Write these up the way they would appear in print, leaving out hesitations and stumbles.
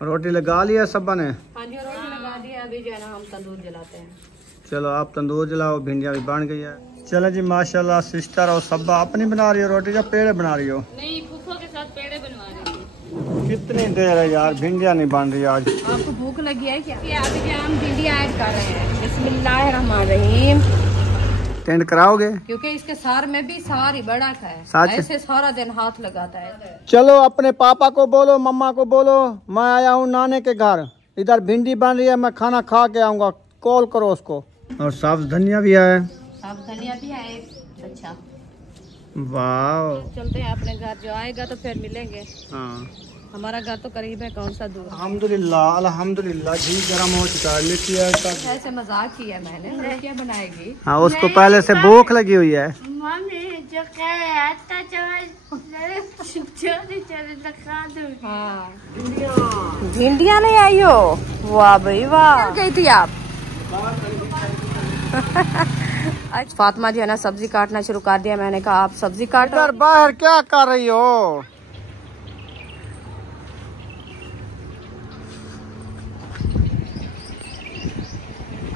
रोटी लगा लिया सब्बा ने? हाँ जी रोटी लगा दी है, अभी जो है ना हम तंदूर जलाते हैं। चलो आप तंदूर जलाओ, भिंडियाँ भी बन गई है। चलो जी माशाल्लाह सिस्टर और सब्बा अपनी बना रही हो रोटी या पेड़े बना रही हो? नहीं, फूफो के साथ पेड़े बनवा रही थी। कितनी देर है यार, भिंडियाँ नहीं बन रही आज। आपको भूख लगी है क्या? अभी जो हम भिंडियाँ ऐड कर रहे हैं। बिस्मिल्लाहिर्रहमानिर्रहीम। टेंड कराओगे? क्योंकि इसके सार में भी सारी बड़ा है, ऐसे सारा दिन हाथ लगाता है। चलो अपने पापा को बोलो, मम्मा को बोलो, मैं आया हूँ नाने के घर, इधर भिंडी बन रही है, मैं खाना खा के आऊँगा, कॉल करो उसको। और साफ धनिया भी है। साफ धनिया भी है। अच्छा वाह। चलते हैं अपने घर, जो आएगा तो फिर मिलेंगे। हाँ हमारा घर तो करीब है, कौन सा दूर। अल्हम्दुलिल्लाह अल्हम्दुलिल्लाह घी गरम हो चुका है, मिर्ची है। ऐसे मजाक किया मैंने, क्या बनाएगी? हाँ उसको पहले से भूख लगी हुई है। भिंडियाँ ले आई हो? वाह भाई वाह। गई थी आप? आज फातिमा जो है ना सब्जी काटना शुरू कर दिया। मैंने कहा आप सब्जी काटो। बाहर क्या कर रही हो?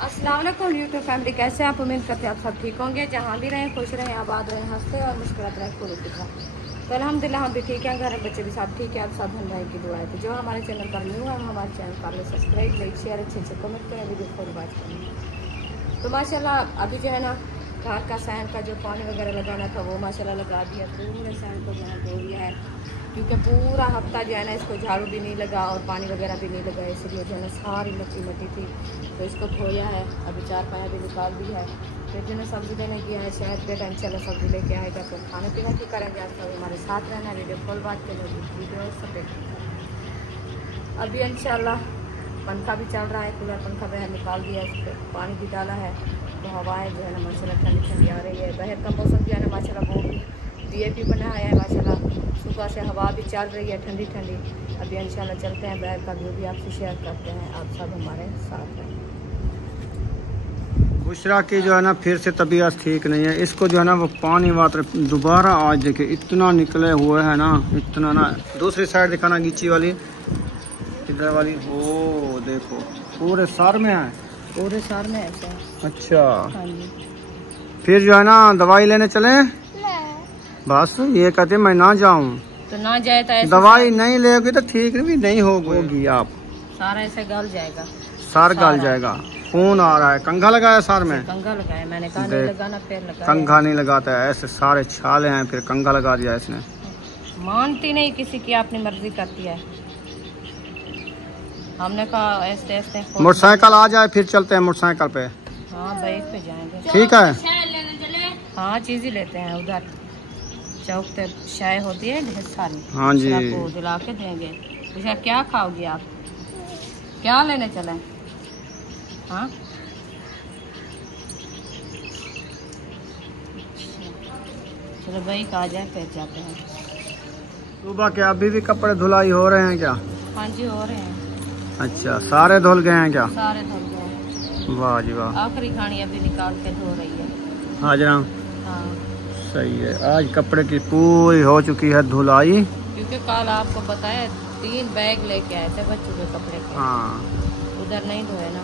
अस्सलाम वालेकुम यूट्यूब फैमिली, कैसे आप? उम्मीद करते हैं आप सब ठीक होंगे, जहाँ भी रहें खुश रहें, आबाद रहें, हंसते और मुस्कुराते रहें, खुद दिखा। तो अल्हम्दुलिल्लाह हम भी ठीक हैं, घर में बच्चे भी सब ठीक है। आप सब धन भाई की दुआ है। तो जो हमारे चैनल पर न्यू है हमारे चैनल पर सब्सक्राइब, लाइक, शेयर, अच्छे कमेंट करें, वीडियो फॉलो बात करें। तो माशाल्लाह अभी जो है ना घर का सहन का जो पानी वगैरह लगाना था वो माशाल्लाह लगा दिया। पूरे सहन को जो है धो लिया है, क्योंकि पूरा हफ्ता जो है ना इसको झाड़ू भी नहीं लगा और पानी वगैरह भी नहीं लगा, इसलिए जो है ना सारी मट्टी थी, तो इसको धोया है। अभी 4 पाया भी निकाल दी है। फिर जो है सब्जी लेने गया है, शायद बेटा इंशाल्लाह सब्जी लेके आएगा तो खाने पीने की करेंगे। आज सब हमारे साथ रहना, वीडियो कॉल बात के लिए वीडियो सब। अभी इंशाल्लाह पंखा भी चल रहा है, कूलर पंखा वह निकाल दिया, इस पर पानी भी डाला है, तो हवाएँ जो है ना माशाल्लाह ठंडी ठंडी आ रही है। बाहर का मौसम जो है ना माशाल्लाह वो VIP बना है माशाल्लाह, सुबह से हवा भी चल रही है ठंडी ठंडी। अभी इंशाल्लाह चलते हैं, बाहर का व्यू भी आपसे शेयर करते हैं, आप सब हमारे साथ हैं। बुशरा की जो है ना फिर से तबीयत ठीक नहीं है, इसको जो है ना वो पानी वाटर दोबारा आज देखे इतना निकले हुए है ना, इतना ना। दूसरी साइड दिखाना नीची वाली, इधर वाली, ओ देखो पूरे सर में है, पूरे सर में ऐसा। अच्छा हाँ जी। फिर जो है ना दवाई लेने चले? बस ये कहते मैं ना जाऊं तो ना जाए तो दवाई नहीं लेगी तो ठीक भी नहीं होगी। आप सारा ऐसे गल जाएगा, सर गल जाएगा। खून आ रहा है। कंघा लगाया सर में? कंघा लगाया मैंने, कहा नहीं लगाना, फिर लगाया। कंघा नहीं लगाता है, ऐसे सारे छाले हैं, फिर कंघा लगा दिया इसने। मानती नहीं किसी की, अपनी मर्जी करती है। हमने कहा ऐसे ऐसे। मोटरसाइकिल आ जाए फिर चलते हैं मोटरसाइकिल पे। हाँ बाइक पे जाएंगे। ठीक है। हाँ चीज ही लेते हैं, उधर चौक पे चाय होती है ढेर सारी। हाँ जी आपको दिला के देंगे। अच्छा क्या खाओगी आप? क्या लेने चले? हाँ चलो भाई आ जाए फिर जाते हैं। सुबह के अभी भी कपड़े धुलाई हो रहे हैं क्या? हाँ जी हो रहे हैं। अच्छा सारे धुल गए हैं क्या? सारे धुल गए। वाह जी वाह। आखिरी खानी अभी निकाल के धो रही है हाजरा। हाँ सही है, आज कपड़े की पूरी हो चुकी है धुलाई, क्योंकि कल आपको बताया 3 बैग लेके आए थे बच्चों के कपड़े के। हाँ उधर नहीं धोए ना,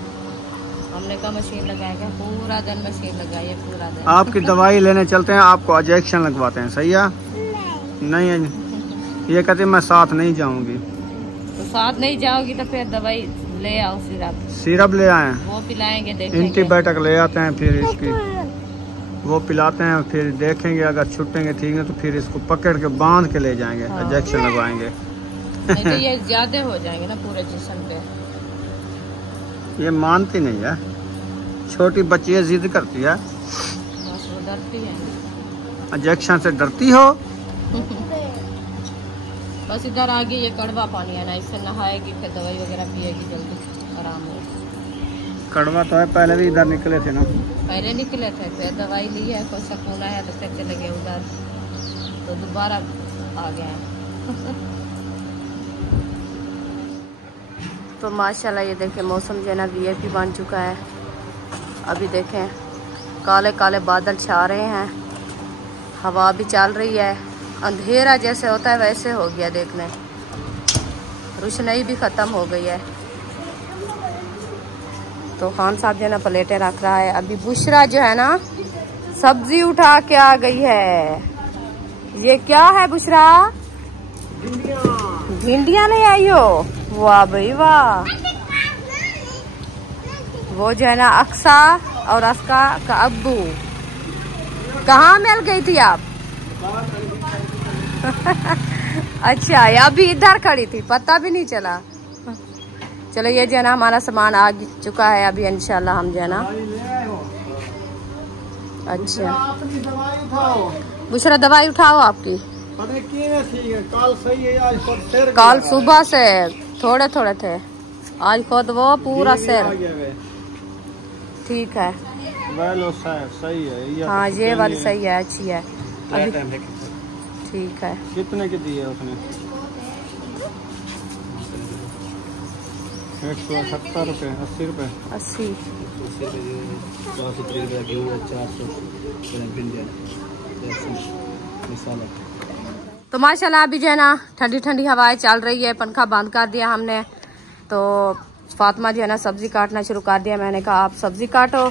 हमने कहा मशीन लगाएगा, पूरा दिन मशीन लगाई है, पूरा दिन। आपकी दवाई लेने चलते हैं, आपको इंजेक्शन लगवाते हैं, सही है? नहीं है ये कहते मैं साथ नहीं जाऊंगी। तो साथ नहीं जाओगी तो फिर दवाई ले आओ, सिरप ले आए, वो पिलाएंगे, देखेंगे। एंटीबायोटिक ले आते हैं, फिर इसकी वो पिलाते हैं, फिर देखेंगे अगर छुटेंगे ठीक है तो फिर इसको पकड़ के बांध के ले जाएंगे, इंजेक्शन लगवाएंगे। नहीं तो ये ज्यादा हो जाएंगे ना पूरे जिस्म पे। ये मानती नहीं है, छोटी बच्ची है, जिद करती है। बस वो डरती है। इंजेक्शन से डरती हो? बस इधर आगे ये कड़वा पानी है ना, इससे नहाएगी फिर दवाई वगैरह पिएगी, जल्दी आराम हो। कड़वा तो है, पहले भी इधर निकले थे ना। पहले निकले थे, फिर दवाई ली है, कुछ सकून है तो फिर चले गए उधर, तो दोबारा आ गए हैं। तो माशाल्लाह ये देखें मौसम जो है ना VIP बन चुका है। अभी देखें काले काले बादल छा रहे हैं, हवा भी चल रही है, अंधेरा जैसे होता है वैसे हो गया देखने। रोशनाई भी ख़त्म हो गई है। तो खान साहब जो है ना प्लेटें रख रहा है। अभी बुशरा जो है ना सब्जी उठा के आ गई है। ये क्या है बुशरा? भिंडियाँ ले आई हो? वाह भाई वाह। वो जो है ना अक्सा और अस्का का अब्बू कहाँ मिल गई थी आप? अच्छा, या अभी इधर खड़ी थी, पता भी नहीं चला। चलो ये जो है ना हमारा सामान आ चुका है अभी इंशाल्लाह हम जो है ना। अच्छा बुशरा दवाई उठाओ आपकी। कल सुबह से थोड़े थोड़े थे, आज खुद वो पूरा सिर ठीक है। सही है। हाँ ये वाली सही है, अच्छी है अभी। ठीक है। कितने की दी है उसने? 170 रुपये, 80 रुपये, 80 तो माशाल्लाह अभी जो है ना ठंडी ठंडी हवाएं चल रही है। पंखा बंद कर दिया हमने। तो फातिमा जो है ना सब्जी काटना शुरू कर दिया। मैंने कहा आप सब्जी काटो।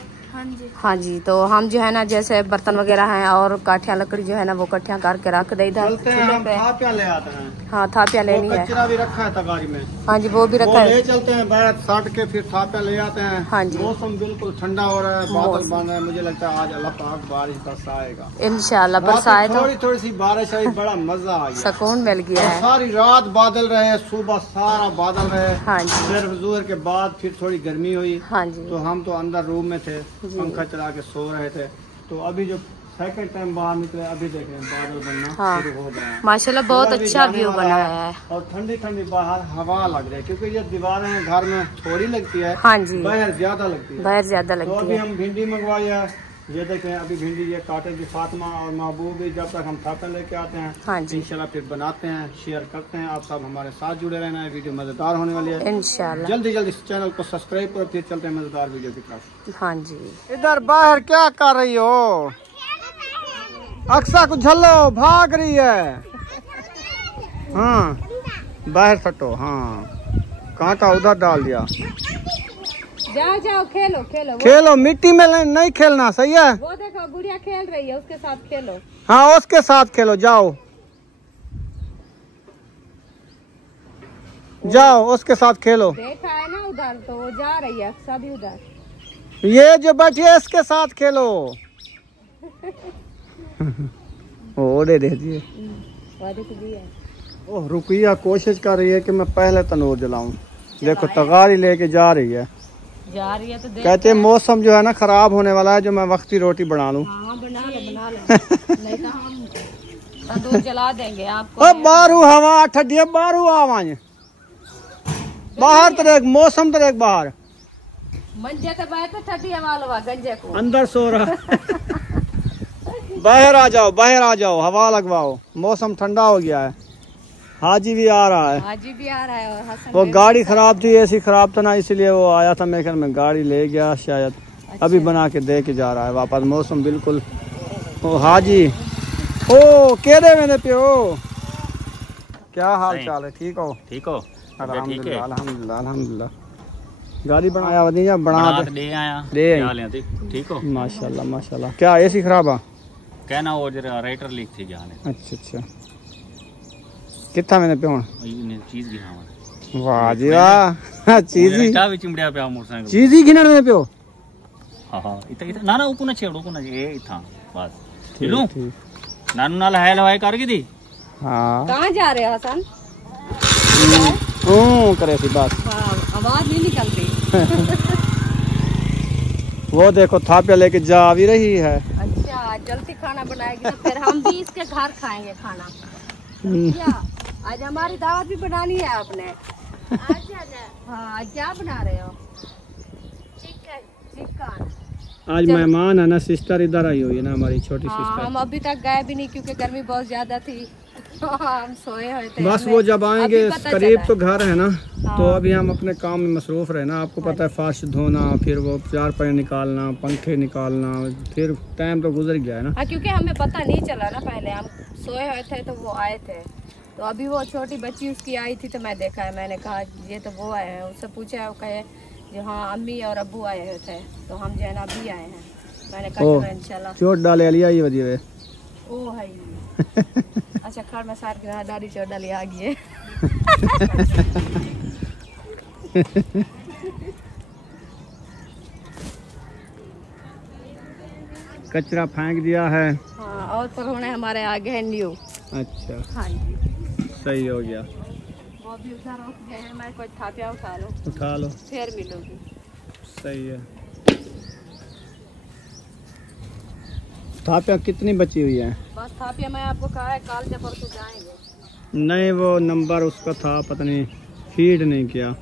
हाँ जी। तो हम जो है ना जैसे बर्तन वगैरह हैं और काठियाँ लकड़ी जो है ना वो कट्ठियाँ करके रख दे इधर चूल्हे पे। थापियाँ ले आते हैं। हाँ थापियाँ लेनी है। कचरा भी रखा है तगारी में। हाँ जी वो भी रखा है। ले चलते हैं बाहर साट के, फिर थापियाँ ले आते हैं। हाँ जी। मौसम बिल्कुल ठंडा हो रहा है, बादल बन रहा है। मुझे लगता है आज अल्लाह पाक बारिश बरसाएगा इंशाल्लाह। बरसाए तो थोड़ी सी बारिश आई, बड़ा मजा आ गया, सुकून मिल गया है। सारी रात बादल रहे, सुबह सारा बादल रहे। हाँ जी। फिर ज़ोहर के बाद फिर थोड़ी गर्मी हुई। हाँ जी। तो हम तो अंदर रूम में थे, पंखा चला के सो रहे थे। तो अभी जो सेकंड टाइम बाहर निकले, अभी देख रहे हैं बादल बनना शुरू हो गया है। माशाल्लाह बहुत अच्छा व्यू बनाया है। और ठंडी ठंडी बाहर हवा लग रही है, क्योंकि ये दीवारें हैं घर में थोड़ी लगती है। हाँ जी बाहर ज्यादा लगती है। बाहर ज्यादा लगती है। तो अभी हम भिंडी मंगवाई है, ये देखें अभी भिंडी ये काटेगी फातिमा और महबूब भी। जब तक हम थापे लेके आते हैं हाँ जी इंशाल्लाह फिर बनाते हैं, शेयर करते हैं। आप सब हमारे साथ जुड़े रहना है, वीडियो मजेदार होने वाली है इंशाल्लाह। जल्दी जल्दी इस चैनल को सब्सक्राइब करो, फिर चलते हैं मजेदार वीडियो की तरफ। हाँ जी। इधर बाहर क्या कर रही हो? अक्सा को झल्लो, भाग रही है। हाँ बाहर फटो। हाँ कांटा उधर डाल दिया। जाओ जाओ खेलो खेलो। खेलो, मिट्टी में नहीं खेलना, सही है? वो देखो गुड़िया खेल रही है, उसके साथ खेलो। हाँ उसके साथ खेलो, जाओ जाओ उसके साथ खेलो। देखा है ना उधर, तो वो जा रही है अक्सा भी उधर। ये जो बैठी है इसके साथ खेलो। दे दिए। ओह रुकिया कोशिश कर रही है कि मैं पहले तनूर जलाऊं। देखो तगारी लेके जा रही है तो कहते मौसम जो है ना खराब होने वाला है, जो मैं वक्ती रोटी बना लूं। हाँ, बना ले नहीं तो हम तंदूर जला देंगे आपको। बारू हवा ठंडी है, बारू आवाज बाहर तरह मौसम तरह बाहर मंजे तो बैठे ठंडी हवा लगा गंजे को अंदर सो रहा। बाहर आ जाओ, बाहर आ जाओ, हवा लगवाओ, मौसम ठंडा हो गया है। हाजी भी आ रहा है। हाजी भी आ रहा है और हसन वो गाड़ी खराब थी, एसी खराब था ना, इसलिए वो आया था। मेरे ख्याल में गाड़ी ले गया शायद। अच्छा। अभी बना के दे के जा रहा है वापस। मौसम बिल्कुल। ओ हाजी ओ केड़े में पे हो? क्या हाल चाल है? ठीक हो? ठीक हो? अल्हम्दुलिल्लाह अल्हम्दुलिल्लाह अल्हम्दुलिल्लाह। गाड़ी बनाया वधिया बना दे आया दे ठीक हो? माशाल्लाह माशाल्लाह। क्या एसी खराब है? कहना वो जरा राइटर लीक थी जाने। अच्छा अच्छा कितना मैंने पे चीज गिना। वाह जी वाह। चीजी का भी चिमड़िया पे मोटरसाइकिल चीजी गिनर में पे हो? हां हां इतना ना ना ऊपर ना छेड़ो को ना ये इथा बस चलो नानू नाल है लवाई कर दी। हां कहां जा रहे हो हसन? करे थी बस आवाज नहीं निकलती। वो देखो थापिया लेके जा भी रही है। अच्छा जल्दी खाना बनाएगी तो फिर हम भी इसके घर खाएंगे खाना। क्या आज हमारी दावत भी बनानी है आपने? हाँ आज क्या बना रहे हो? चिकन। आज मेहमान है ना, सिस्टर इधर आई हुई है ना, हमारी छोटी सिस्टर। हम अभी तक गए भी नहीं क्योंकि गर्मी बहुत ज्यादा थी। हम सोए हुए थे। बस वो जब आएंगे करीब तो घर है ना। हाँ। तो अभी हम अपने काम में मसरूफ रहे ना। आपको पता है फर्श धोना, फिर वो चारपाई निकालना, पंखे निकालना, फिर टाइम तो गुजर गया है ना। हाँ क्योंकि हमें पता नहीं चला ना, पहले हम सोए हुए थे तो वो आए थे। तो अभी वो छोटी बच्ची उसकी आई थी तो मैं देखा है, मैंने कहा ये तो वो आए हैं। उससे पूछा है, वो कहे जो हाँ अम्मी और अब्बू आए हुए थे, तो हम जो है ना अभी आए हैं। मैंने कहा चलो इंशाल्लाह चोट डाले लिया ये वधिया है। ओ है अच्छा खड़ में सार के दादी चोट डाली आ गई है। कचरा फेंक दिया है। हाँ, और परहोने हमारे आगे है न्यू। अच्छा हाँ जी, सही हो गया। वो भी उधर रुक गए हैं, मैं कोई थापिया उठा लो फिर मिलूंगी। सही है। थापिया कितनी बची हुई है? बस थापिया मैं आपको कहा है कल जब परसों जाएंगे। नहीं वो नंबर उसका था, पता नहीं फीड नहीं किया।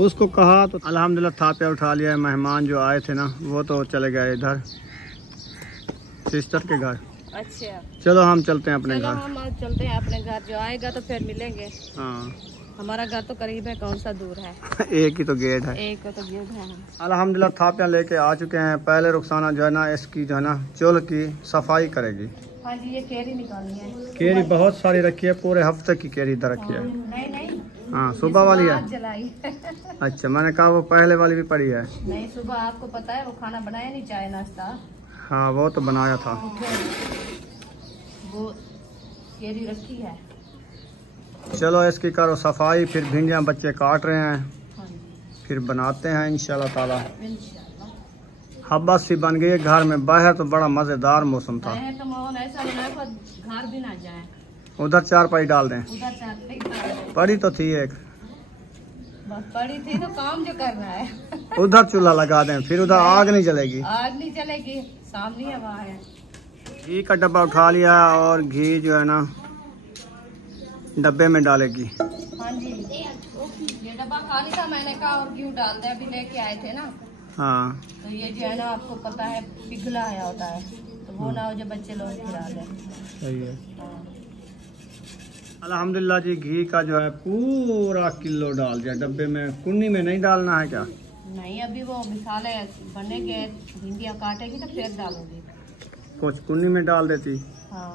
उसको कहा तो अल्हम्दुलिल्लाह थापिया उठा लिया है। मेहमान जो आए थे ना वो तो चले गए इधर सिस्टर के घर। अच्छा चलो हम चलते हैं अपने चलो घर। हम आज चलते हैं अपने घर, जो आएगा तो फिर मिलेंगे। हाँ हमारा घर तो करीब है, कौन सा दूर है। एक ही तो गेट है। एक तो गेट है। अल्हम्दुलिल्लाह थापियाँ लेके आ चुके हैं। पहले रुखसाना जो है ना इसकी जो है ना चूल्हे की सफाई करेगी। हाँ जी, ये केरी निकालनी है। केरी बहुत सारी रखी है, पूरे हफ्ते की केरी इधर रखी है। नहीं हाँ सुबह वाली है। आज जलाई। अच्छा मैंने कहा वो पहले वाली भी पड़ी है। नहीं सुबह आपको पता है वो खाना बनाया नहीं, चाय नाश्ता। हाँ वो तो बनाया था। वो केरी रखी है। चलो इसकी करो सफाई, फिर भिंडियाँ बच्चे काट रहे हैं, हाँ जी फिर बनाते हैं इंशाल्लाह ताला। इंशाल्लाह। हब्बस सी बन गई है घर में। बाहर तो बड़ा मजेदार मौसम था। तो माहौल ऐसा बना है घर भी ना जाए। उधर चारपाई डाल दें। उधर चार पड़ी तो थी एक, बस पड़ी थी तो काम जो करना है। उधर चूल्हा लगा दें, फिर उधर आग नहीं जलेगी। आग नहीं चलेगी, सामने हवा है। घी का डब्बा उठा लिया और घी जो है ना डब्बे में डालेगी। हाँ जी, ये डब्बा खाली था, मैंने कहा और क्यों डाल दे, अभी लेके आए थे ना। हाँ तो ये जो है ना आपको पता है पिघला आया होता है, तो वो ना हो जो बच्चे लोग गिरा ले। सही है। अल्हम्दुलिल्लाह जी घी का जो है पूरा किलो डाल दिया डब्बे में। कुन्नी में नहीं डालना है क्या? नहीं अभी वो मिसाले बनेंगे, भिंडियाँ काटेगी तो फिर डालूंगी। कुछ कुन्नी में डाल देती। हाँ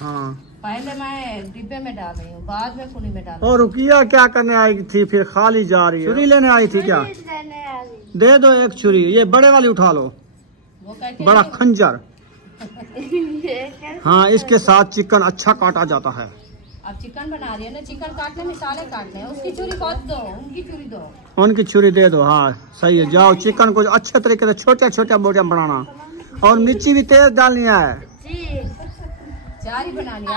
हाँ पहले मैं डिब्बे में डाल रही हूँ, बाद में कुनी में डाल। और रुकिया क्या करने आई थी फिर खाली जा रही है? छुरी लेने आई थी क्या? दे दो एक छुरी, ये बड़े वाली उठा लो। वो कहती बड़ा खंजर। हाँ इसके साथ चिकन अच्छा काटा जाता है। अब चिकन बना रही है ना, चिकन काटने मिसाले काटने हैं, उसकी छुरी कौन दो, उनकी छुरी दो। उनकी छुरी दे दो। हाँ सही है। जाओ चिकन को अच्छे तरीके से छोटे छोटे बोटियां बनाना, और मिर्ची भी तेज डालनी है। चार ही बनानी है।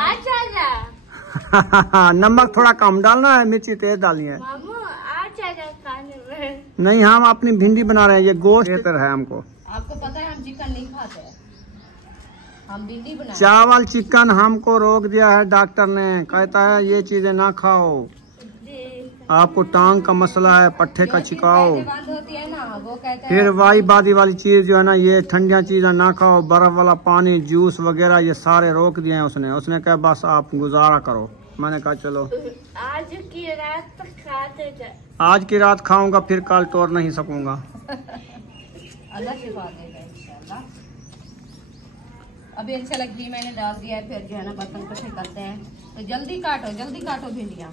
नमक थोड़ा कम डालना है, मिर्ची तेज डालनी है। नहीं हम अपनी भिंडी बना रहे हैं, ये गोश्त बेहतर है हमको। आपको पता है हम चिकन नहीं खाते हैं, हम भिंडी बना। चावल चिकन हमको रोक दिया है डॉक्टर ने, कहता है ये चीजें ना खाओ, आपको टांग का मसला है, पट्टे का छिकाओ। बंद होती है ना, वो कहते हैं फिर वाई बादी वाली चीज जो है ना, ये ठंडिया चीजें ना खाओ, बर्फ वाला पानी जूस वगैरह ये सारे रोक दिए हैं उसने कहा बस आप गुजारा करो। मैंने कहा चलो आज की रात तक खाते थे, आज की रात खाऊंगा, फिर कल तोड़ नहीं सकूंगा। अल्लाह शिफा देगा इंशाल्लाह। अभी इंशाल्लाह घी मैंने डाल दिया है, फिर जो है ना बर्तन इकट्ठे करते हैं। तो जल्दी काटो भिंडियाँ।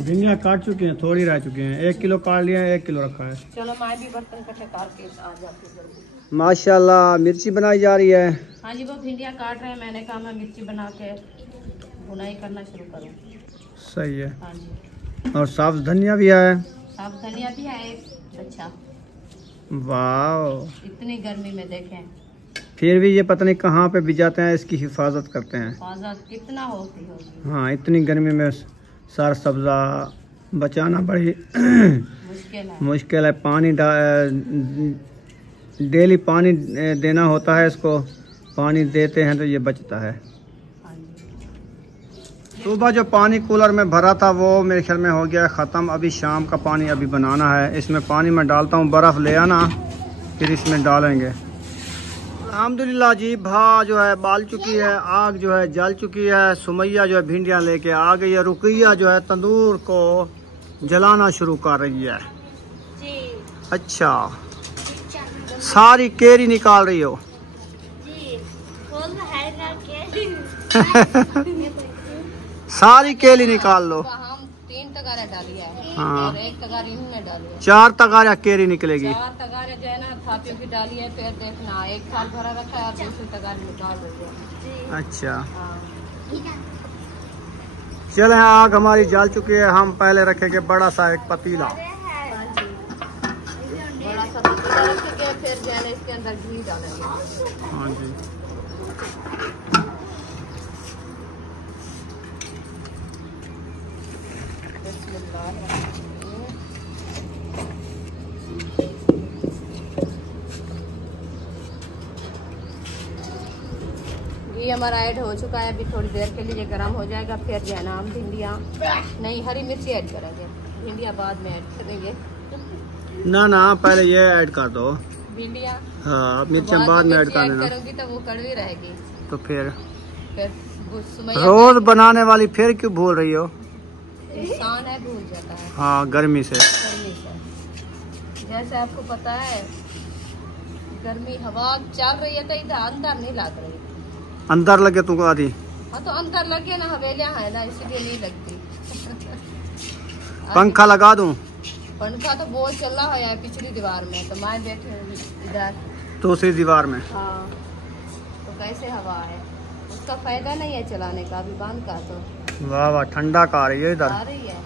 भिंडियाँ काट चुकी हैं, थोड़ी रह चुकी हैं। 1 किलो काट लिया है, 1 किलो रखा है। चलो मैं भी बर्तन इकट्ठे करके आ जाती हूँ जल्दी। माशाल्लाह मिर्ची बनाई जा रही है। हाँ जी वो भिंडियाँ काट रहे हैं, मैंने कहा मैं मिर्ची बना के बुनाई करना शुरू करूँ। सही है। हाँ जी और साफ धनिया भी है। साफ धनिया भी है एक। अच्छा वाह, इतनी गर्मी में देखें, फिर भी ये पता नहीं कहाँ पे भिजाते हैं, इसकी हिफाजत करते हैं। हिफाजत कितना होती होगी। हाँ इतनी गर्मी में सारा सब्जा बचाना बड़ी मुश्किल है। पानी डेली पानी देना होता है इसको, पानी देते हैं तो ये बचता है। सुबह जो पानी कूलर में भरा था वो मेरे ख्याल में हो गया ख़त्म। अभी शाम का पानी अभी बनाना है। इसमें पानी मैं डालता हूँ, बर्फ़ ले आना, फिर इसमें डालेंगे। अल्हम्दुलिल्लाह जी भा जो है बाल चुकी है, आग जो है जल चुकी है। सुमैया जो है भिंडियाँ लेके आ गई है। रुकैया जो है तंदूर को जलाना शुरू कर रही है। अच्छा सारी केरी निकाल रही हो? सारी केली निकाल लो। हम 3 तगारे डाली है हाँ। और 1 तगारी इनमें डाली है। 4 तगारा केरी निकलेगी। 4 तगारे जो है ना थापियों की डाली है। फिर देखना 1 साल भरा रखा है और दूसरी तगारी निकाल रही है। अच्छा हाँ। चले आग हमारी जल चुकी है। हम पहले रखेंगे बड़ा सा एक पतीला। बड़ा सा पतीला रखेंगे। फिर जो है ना इसके अंदर घी डालेंगे। हाँ जी। घी हमारा ऐड हो चुका है। अभी थोड़ी देर के लिए गर्म हो जाएगा। फिर जो है ना हम भिंडियाँ नहीं हरी मिर्ची ऐड करेंगे। भिंडियाँ बाद में ऐड करेंगे। ना ना पहले ये ऐड कर दो भिंडियाँ हाँ, मिर्चें बाद में ऐड कर देना। करूँगी तो वो कड़वी रहेगी। तो फिर सुमैया रोज बनाने वाली फिर क्यों भूल रही हो? इंसान है भूल जाता है हाँ गर्मी से। गर्मी से। जैसे आपको पता है गर्मी हवा चल रही है तो इधर अंदर नहीं लग रही। अंदर लगे तुमको आधी? हाँ तो अंदर लगे ना, हवेलियाँ है ना इसलिए नहीं लगती। पंखा लगा दूं? पंखा तो बहुत चल रहा है पिछली दीवार में। तो मैं बैठे इधर दूसरी दीवार में। हाँ तो कैसे हवा है, उसका फायदा नहीं है चलाने का। अभी बंद कर दो। वाह वाह ठंडा का आ रही है इधर। आ रही है।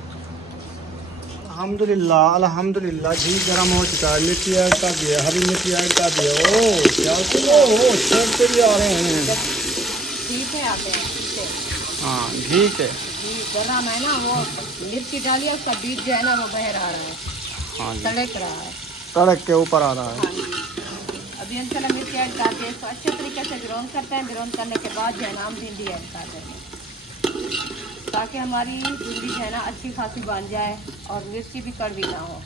अल्हम्दुलिल्लाह अल्हम्दुलिल्लाह। घी गर्म हो चुका है। मिर्ची ऐड कर दिया, हरी मिर्ची ऐड कर दिया। ओ क्या छेड़ते भी आ रहे हैं। ठीक है आते हैं से। हाँ घी से घी गरम है ना, वो मिर्ची डालिए उसका बीज जो है ना वो बह रहा है। हाँ जी। तड़क रहा है। सड़क के ऊपर आ रहा है। हाँ जी। अभी हम चला मिर्ची ऐड कर दिए। इसको अच्छे तरीके से ग्राउंड करते हैं। ग्राउंड करने के बाद जो है ना हम भिंडी ऐड कर देंगे ताकि हमारी भिंडी जो है ना अच्छी खासी बन जाए और मिर्ची भी कड़वी ना हो।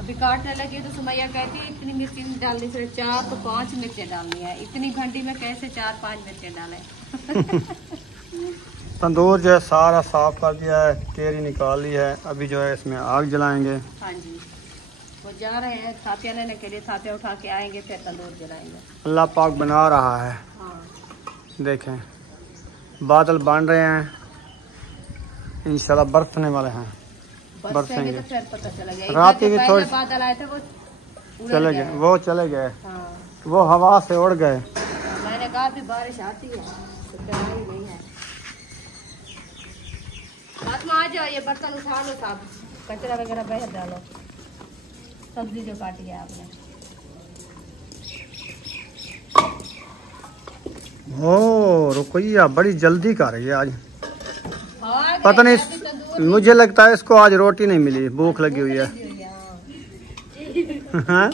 अभी काटने लगी तो सुमैया कहती इतनी मिर्ची नहीं डालनी, सिर्फ 4 तो 5 मिर्चें डालनी है। इतनी भिंडी में कैसे 4-5 मिर्चें डालें। तंदूर जो है सारा साफ कर दिया है, केरी निकाल ली है। अभी जो है इसमें आग जलाएंगे। हाँ जी वो जा रहे हैं थापिया लेने के लिए। थापिया उठा के आएंगे फिर तंदूर जलाएंगे। अल्लाह पाक बना रहा है। हाँ देखें बादल बन रहे हैं, इंशाल्लाह बरसने वाले हैं। बरसेंगे तो फिर पता चलेगा। रात की भी थोड़ी बादल आए थे वो चले गए, वो चले गए, हाँ वो हवा से उड़ गए। मैंने कहा अभी बारिश आती है तो आई नहीं है। फातिमा आ जाओ, ये बर्तन उठा लो, साहब कचरा वगैरह बाहर डालो। सब्जी जो काटी है आपने। ओ रुकैया बड़ी जल्दी कर रही है आज। हाँ, पता नहीं मुझे लगता है इसको आज रोटी नहीं मिली, भूख लगी हुई है। हाँ?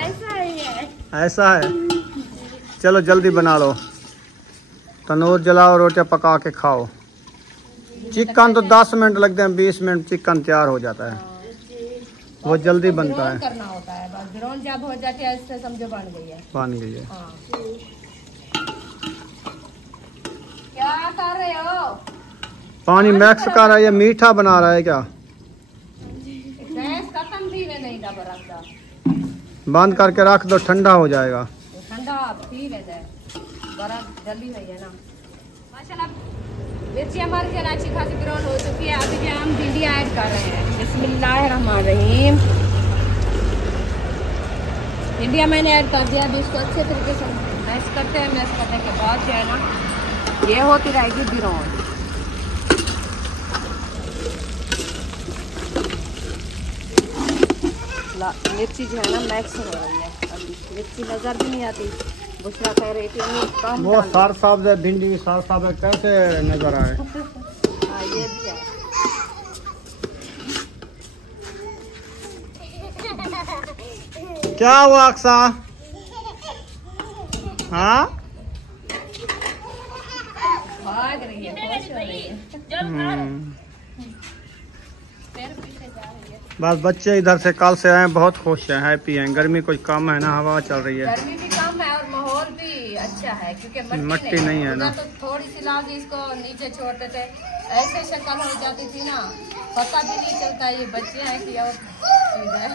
ऐसा ही है। ऐसा है। चलो जल्दी बना लो, तंदूर जलाओ, रोटियां पका के खाओ। चिकन तो 10 मिनट लगते हैं, 20 मिनट चिकन तैयार हो जाता है। वो जल्दी बनता है। करना होता है बस। ग्राउंड जब हो जाती है इससे समझो बन गई है। बन गई है। हाँ। क्या कर रहे हो? पानी मैक्स कर रहा है या मीठा बना रहा है क्या? गैस खत्म थी वे नहीं डबर रखता। बंद करके रख दो, ठंडा हो जाएगा। ठंडा थी वे दे बर्फ जल्दी हुई है ना। माशाल्लाह मिर्ची हमारी जो अच्छी खासी ब्राउन हो चुकी है। अभी जो हम भिंडी ऐड कर रहे हैं। बिस्मिल्लाहिर्रहमानिर्रहीम। भिंडिया मैंने ऐड कर दिया। अभी इसको अच्छे तरीके से मैश करते हैं। मैश करने के बाद जो है ना ये होती रहेगी ब्राउन। मिर्ची जो है ना मैक्स हो रही है। अभी मिर्ची नजर भी नहीं आती। बुशरा कह रही थी कम वो सार साहब है, भिंडी भी सार साहब है, कैसे नजर आए? हाँ ये भी है। क्या हुआ अक्सा? हाँ भाग रही है, खुश हो रही है। पैर पीछे जा रही है। बस बच्चे इधर से कल से आए, बहुत खुश हैं, हैप्पी हैं। गर्मी कुछ कम है ना, हवा चल रही है। गर्मी भी कम है और माहौल भी अच्छा है क्योंकि मट्टी नहीं है ना। तो थोड़ी सी लाग इसको नीचे छोड़ते थे, ऐसे शक्ल हो जाती थी ना, पता भी नहीं चलता ये बच्चे हैं कि और चीज है।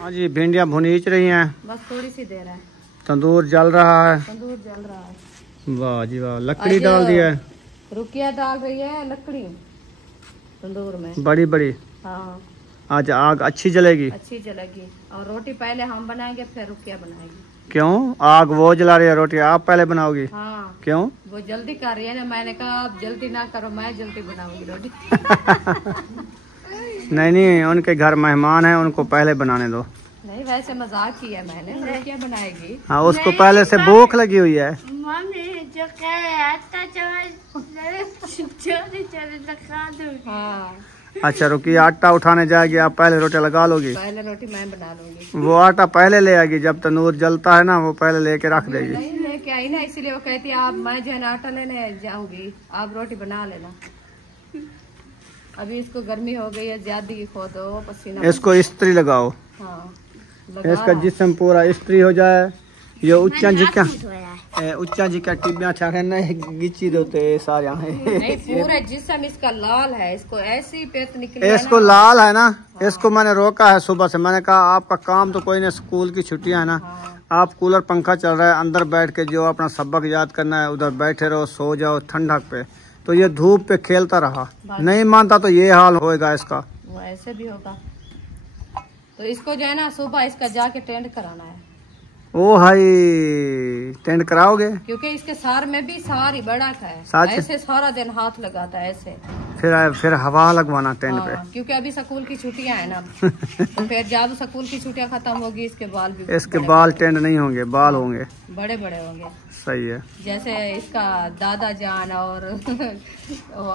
हाँ जी भिंडियाँ भुनीच रही हैं, बस थोड़ी सी देर है। तंदूर जल रहा है। तंदूर जल रहा है। वाह जी वाह, लकड़ी डाल दिया है। रुकिया डाल रही है लकड़ी तंदूर में, बड़ी बड़ी। हाँ आज आग अच्छी जलेगी। अच्छी जलेगी। और रोटी पहले हम बनाएंगे फिर रुकिया बनाएगी। क्यों? आग वो जला रही है, रोटी आप पहले बनाओगी? हाँ क्यों? वो जल्दी कर रही है ना, मैंने कहा आप जल्दी ना करो, मैं जल्दी बनाऊंगी रोटी। नहीं नहीं, उनके घर मेहमान है, उनको पहले बनाने दो। नहीं वैसे मजाक किया मैंने, रुकिया बनाएगी। हाँ उसको पहले से भूख लगी हुई है। हाँ अच्छा रुकिए, आटा उठाने जाएगी, आप पहले रोटी लगा लोगी? पहले रोटी मैं बना लूंगी। वो आटा पहले ले आएगी, जब तनूर जलता है ना वो पहले लेके रख देगी। नहीं लेके आई ना, इसीलिए वो कहती है आप, मैं जो है ना आटा लेने जाऊंगी, आप रोटी बना लेना। अभी इसको गर्मी हो गई है ज्यादा, खो दो पसीना। इसको इस्त्री लगाओ। हाँ इसका जिस्म पूरा इस्त्री हो जाए। ये उच्चा जी का टिबिया छाड़े गिची देते सारे। नहीं पूरा जिस्म इसका लाल है, इसको ऐसी पेट निकले। इसको लाल है ना, इसको मैंने रोका है सुबह से। मैंने कहा आपका काम तो कोई नहीं, स्कूल की छुट्टियां है ना, आप कूलर पंखा चल रहा है, अंदर बैठ के जो अपना सबक याद करना है उधर बैठे रहो, सो जाओ ठंडक पे। तो ये धूप पे खेलता रहा, नहीं मानता तो ये हाल होएगा इसका। वो ऐसे भी होगा। तो इसको जो है ना सुबह इसका जाके टेंट कराना है। ओ हाई, टेंट कराओगे? क्योंकि इसके सार में भी सारी बड़ा का है, ऐसे सारा दिन हाथ लगाता है ऐसे। फिर हवा लगवाना टेंट पे। क्योंकि अभी स्कूल की छुट्टियां है ना, तो फिर जब स्कूल की छुट्टियां खत्म होगी इसके बाल भी, इसके बाल टेंट नहीं होंगे, बाल होंगे बड़े बड़े होंगे। सही है। जैसे इसका दादा जान और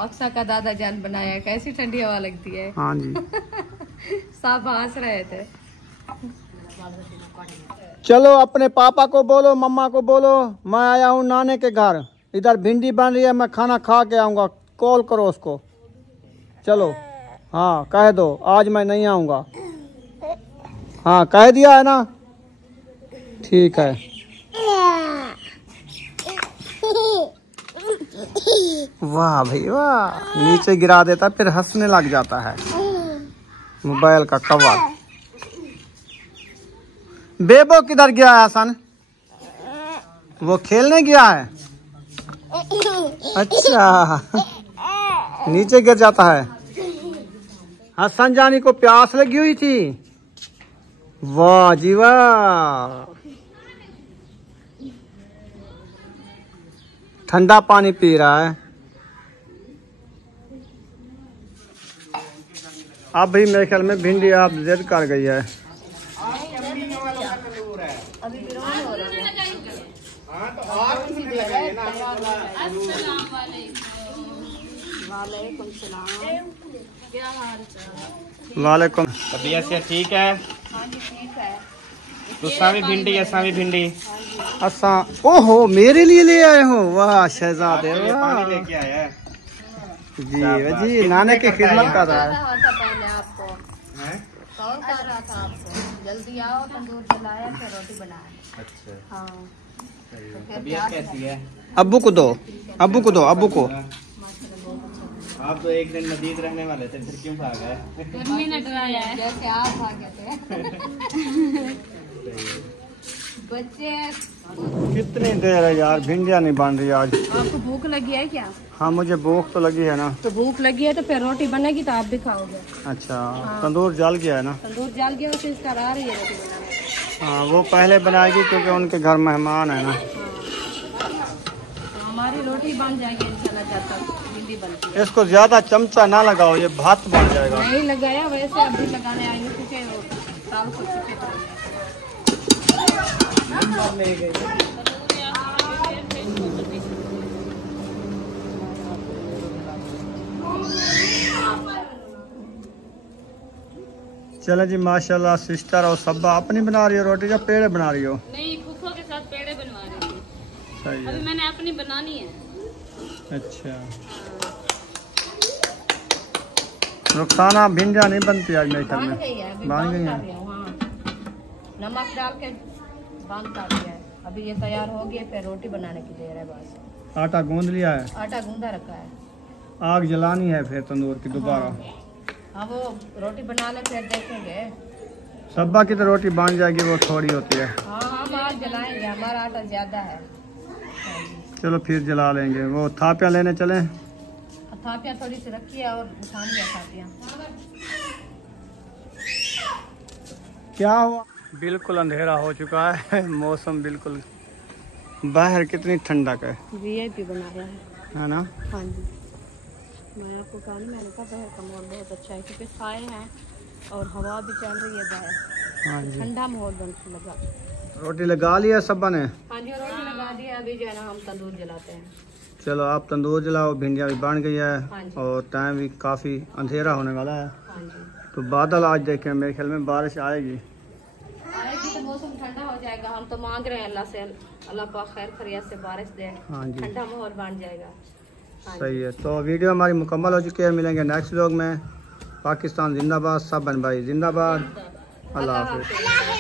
अक्सा का दादा जान बनाया, कैसी ठंडी हवा लगती है। हाँ जी। सब हंस रहे थे। चलो अपने पापा को बोलो, मम्मा को बोलो, मैं आया हूँ नाने के घर, इधर भिंडी बन रही है, मैं खाना खा के आऊँगा, कॉल करो उसको। चलो हाँ कह दो आज मैं नहीं आऊँगा। हाँ कह दिया है ना, ठीक है। वाह भाई वाह, नीचे गिरा देता फिर हंसने लग जाता है। मोबाइल का कवर। बेबो किधर गया है हसन? वो खेलने गया है। अच्छा नीचे गिर जाता है। हसन जानी को प्यास लगी हुई थी। वाह जी वाह, ठंडा पानी पी रहा है। अब भी मेरे ख्याल में भिंडी आप जिद कर गई है। वालेकुम। तबीयत से ठीक है? हाँ जी ठीक है। तुसा भी भिंडी, असा भी भिंडी। असा ओहो मेरे लिए ले आए हो? वाह शहजादे वाह लेके आया जी जी, नाने की खिदमत कर रहा है। पहले आपको कॉल कर रहा था आपको, जल्दी आओ, तंदूर जलाया फिर रोटी बनाया। अच्छा हाँ तबीयत कैसी है? अब्बू को दो, अब्बू को दो, अब्बू को। आप तो एक दिन मजीद रहने वाले थे, फिर क्यों भाग गए? जैसे आप भागे थे। बच्चे कितनी देर है यार, भिंडिया नहीं बन रही आज। आपको भूख लगी है क्या? हाँ मुझे भूख तो लगी है ना। तो भूख लगी है तो फिर रोटी बनेगी तो आप भी खाओगे। अच्छा तंदूर जल गया है ना? तंदूर जल गया तो इसका आ रही है रोटी बनाने। हाँ वो पहले बनाएगी क्योंकि उनके घर मेहमान है ना। तो हमारी रोटी बन जाएगी इंशाल्लाह जब तक भिंडी बनती है। इसको ज्यादा चमचा ना लगाओ, ये भात बन जाएगा। नहीं लगाया, वैसे अभी लगाने आई हूँ क्योंकि साल को छुट्टी पड़ गई। चलो जी माशाल्लाह। सिस्टर और सब्बा अपनी बना रही हो रोटी या पेड़े बना रही हो? नहीं, फूफो के साथ पेड़े बनवा रही हूँ। सही है। अभी मैंने अपनी बनानी है। अच्छा रुखसाना भिंडिया नहीं बनती आज मेरे घर में। बन गई है, अभी बन गई बंद है। कर रही हूँ। हाँ नमक डाल के बंद कर दिया है। अभी ये तैयार हो गया, फिर रोटी बनाने की देर है बस। आटा गूंद लिया है, आटा गूंदा रखा है। आग जलानी है फिर तंदूर की दोबारा। हाँ वो रोटी बना ले फिर देखेंगे। सब्बा की तो रोटी बन जाएगी, वो थोड़ी होती है। हाँ हम आग जलाएंगे, हमारा आटा ज्यादा है। हाँ जी। चलो फिर जला लेंगे। वो थापियाँ लेने चले। थापियाँ थोड़ी सी रखी है और उठा लिया थापियाँ। क्या हुआ? बिल्कुल अंधेरा हो चुका है। मौसम बिल्कुल, बाहर कितनी ठंडक है। VIP बनाया है ना? हाँ जी। मैंने आपको कहा नहीं, मैंने कहा बाहर का माहौल बहुत अच्छा है क्योंकि साए हैं और हवा भी चल रही है बाहर। हाँ जी। ठंडा माहौल बन लगा। रोटी लगा लिया सब ने? हाँ जी, रोटी लगा दी है। अभी जो है ना हम तंदूर जलाते हैं। चलो आप तंदूर जलाओ, भिंडियाँ भी बन गई है हाँ जी। और टाइम भी काफ़ी अंधेरा होने वाला है। हाँ जी। तो बादल आज देखें, मेरे ख्याल में बारिश आएगी। आएगी तो मौसम ठंडा हो जाएगा। हम तो मांग रहे हैं अल्लाह से, अल्लाह पाक खैर खैरियत से बारिश दे, हाँ जी, ठंडा माहौल बन जाएगा। हाँ सही है। तो वीडियो हमारी मुकम्मल हो चुकी है। मिलेंगे नेक्स्ट व्लॉग में। पाकिस्तान जिंदाबाद, सब बन भाई जिंदाबाद। अल्लाह हाफिज़।